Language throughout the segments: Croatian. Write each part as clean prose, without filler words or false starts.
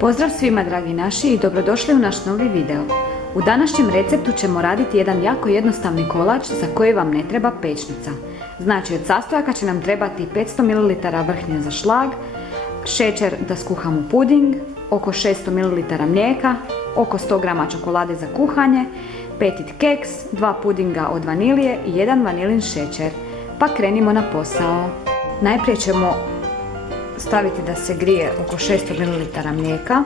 Pozdrav svima dragi naši i dobrodošli u naš novi video. U današnjem receptu ćemo raditi jedan jako jednostavni kolač za koji vam ne treba pećnica. Znači od sastojaka će nam trebati 500 ml vrhnja za šlag, šećer da skuhamo puding, oko 600 ml mlijeka, oko 100 g čokolade za kuhanje, petit keks, 2 pudinga od vanilije i 1 vanilin šećer. Pa krenimo na posao. Najprije ćemo staviti da se grije oko 600 ml mlijeka.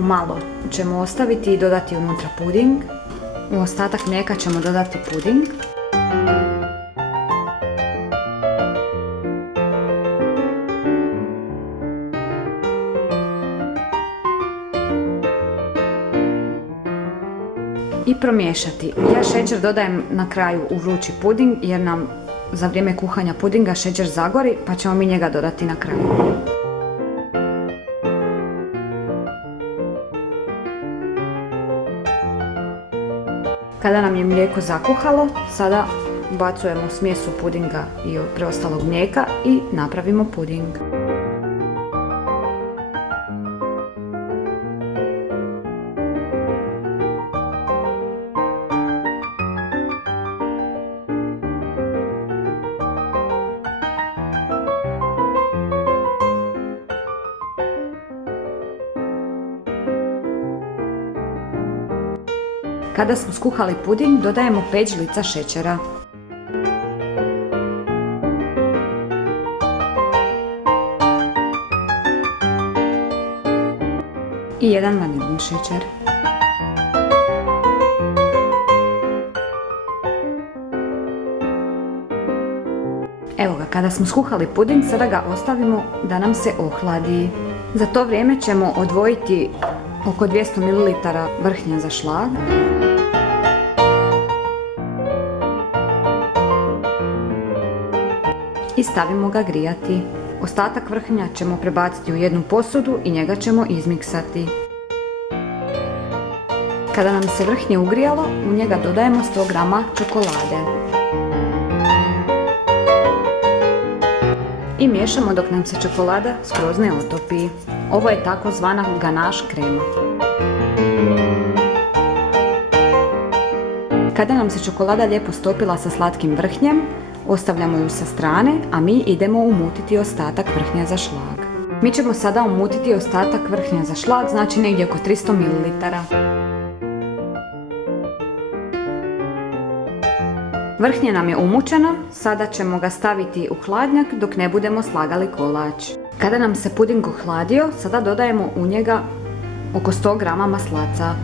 Malo ćemo ostaviti i dodati unutra puding. U ostatak mlijeka ćemo dodati puding. I promiješati. Ja šećer dodajem na kraju u vrući puding jer nam za vrijeme kuhanja pudinga šećer zagori, pa ćemo mi njega dodati na kraju. Kada nam je mlijeko zakuhalo, sada ubacujemo smjesu pudinga i preostalog mlijeka i napravimo puding. Kada smo skuhali puding, dodajemo 5 žlica šećera. I 1 vanilin šećer. Evo ga, kada smo skuhali puding, sada ga ostavimo da nam se ohladi. Za to vrijeme ćemo odvojiti oko 200 ml vrhnja za šlag. I stavimo ga grijati. Ostatak vrhnja ćemo prebaciti u jednu posudu i njega ćemo izmiksati. Kada nam se vrhnje ugrijalo, u njega dodajemo 100 g čokolade. I miješamo dok nam se čokolada skroz ne otopi. Ovo je takozvana ganaš krema. Kada nam se čokolada lijepo stopila sa slatkim vrhnjem, ostavljamo ju sa strane, a mi idemo umutiti ostatak vrhnja za šlag. Mi ćemo sada umutiti ostatak vrhnja za šlag, znači negdje oko 300 ml. Vrhnje nam je umučeno, sada ćemo ga staviti u hladnjak dok ne budemo slagali kolač. Kada nam se puding ohladio, sada dodajemo u njega oko 100 g maslaca.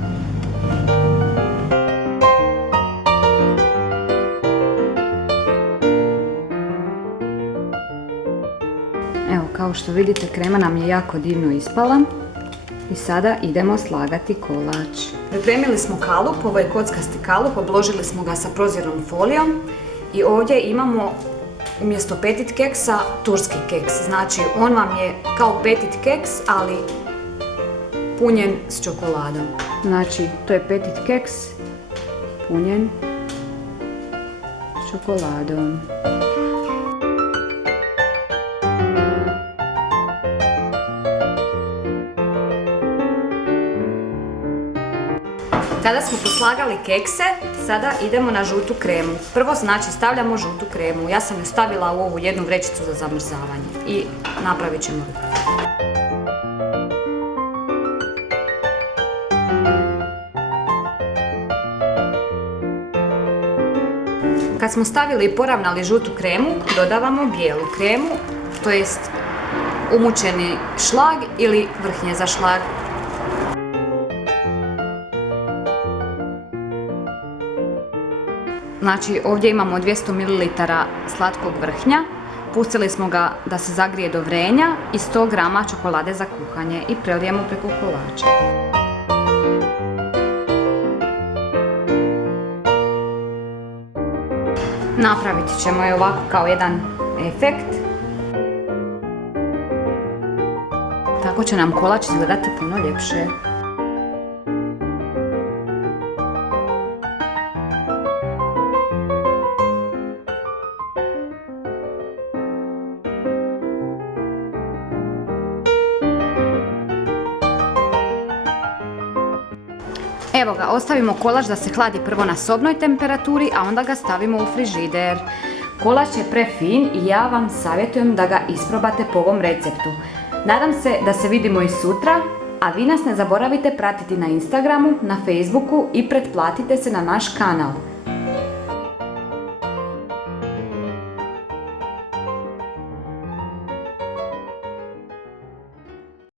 Evo, kao što vidite, krema nam je jako divno ispala. I sada idemo slagati kolač. Pripremili smo kalup, ovo je kockasti kalup, obložili smo ga sa prozirnom folijom. I ovdje imamo umjesto petit keksa turski keks. Znači on vam je kao petit keks, ali punjen s čokoladom. Znači to je petit keks punjen s čokoladom. Kada smo poslagali kekse, sada idemo na žutu kremu. Prvo znači stavljamo žutu kremu. Ja sam ju stavila u ovu jednu vrećicu za zamrzavanje i napravit ćemo. Kad smo stavili i poravnali žutu kremu, dodavamo bijelu kremu, to jest umučeni šlag ili vrhnje za šlag. Znači ovdje imamo 200 ml slatkog vrhnja, pustili smo ga da se zagrije do vrenja i 100 g čokolade za kuhanje i prelijemo preko kolača. Napravit ćemo je ovako kao jedan efekt. Tako će nam kolač izgledati puno ljepše. Evo ga, ostavimo kolač da se hladi prvo na sobnoj temperaturi, a onda ga stavimo u frižider. Kolač je prefin i ja vam savjetujem da ga isprobate po ovom receptu. Nadam se da se vidimo i sutra, a vi nas ne zaboravite pratiti na Instagramu, na Facebooku i pretplatite se na naš kanal.